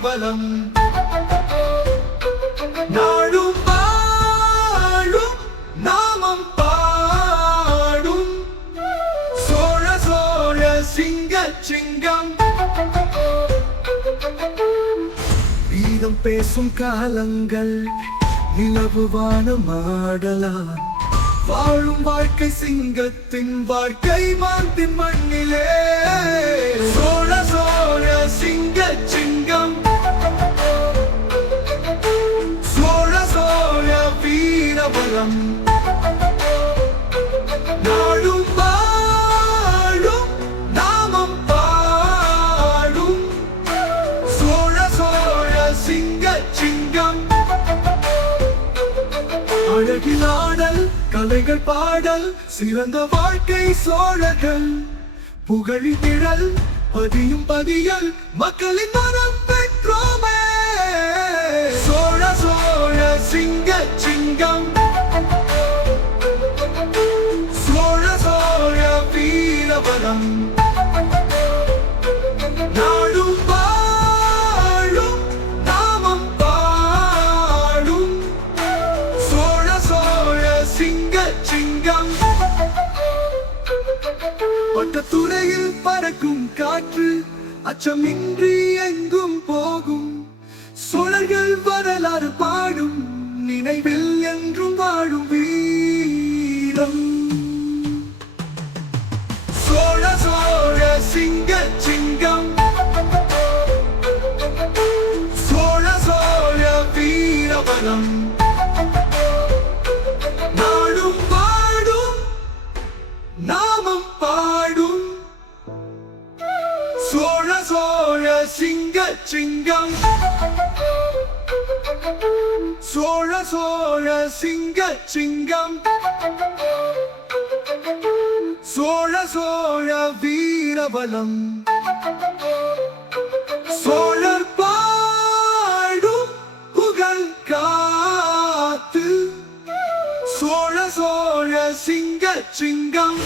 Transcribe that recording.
வீரபலம் நாடும் வாழும் நாமம் பாடும் சோழ சோழ சிங்கம் வீரம் பேசும் காலங்கள் நிலவுவான மாடலாம் வாழும் வாழ்க்கை சிங்கத்தின் வாழ்க்கை மாந்தின் மண்ணிலே சோழ சோழ சிங்கம் சோழ சோழ வீரபலம் நாடும் வாழும் நாமம் பாடும் சோழ சோழ சிங்கம் அழகில் ஆடல் கலைகள் பாடல் சிறந்த வாழ்க்கை சோழர்கள் புகழின் திரள் பதியும் பதியல் மக்களின் மனம் பெற்றோமே சோழ சோழ சிங்கம் சோழ சோழ வீரபலம் நாடும் வாழும் நாமம் பாடும் சோழ சோழ சிங்கம் பட்டத்துறையில் பறக்கும் காற்று அச்சமின்றி எங்கும் போகும் சோழர்கள் வரலாறு பாடும் நினைவில் என்றும் வாழும் வீரம் சோழ சோழ சிங்கம் சோழ சோழ வீரபலம் நாடும் பாடும் நாமம் பாடும் சோழ சோழ சிங்கம் சோழ சோழ சிங்கம் சோழ சோழ வீரபலம் சோழர் பாடும் புகழ் காத்து சோழ சோழ சிங்கம்